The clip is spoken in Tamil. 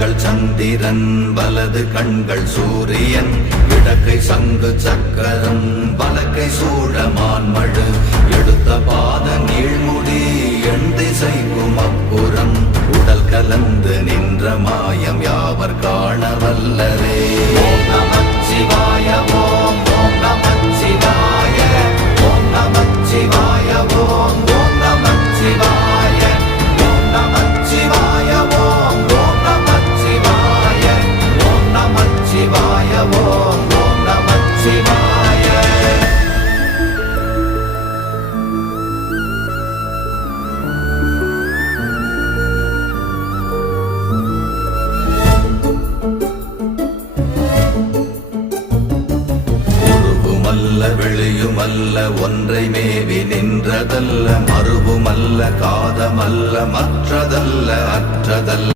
கண்கள் சந்திரன் வலது கண்கள் சூரியன் இடக்கை சங்கு சக்கரம் வலக்கை சூழமான்மழு எடுத்த பாத நீழ்முடி எண் திசைக்கும் அப்புறம் உடல் கலந்து நின்ற மாயம் யாவர் காண வல்லரே. ஓம் நமச்சிவாய ஓம் ஓம் நமச்சிவாய ஓம் நமச்சிவாய ஓம் ஓம் நமச்சிவாய ஓம் நமச்சிவாய ஓம் ஓம் நமச்சிவாய ஓம் நமச்சிவாய ஓம் ஓம் நமச்சிவாய. வெளியுமல்ல ஒன்றை மேவி நின்றதல்ல மறுவுமல்ல காதமல்ல மற்றதல்ல அற்றதல்ல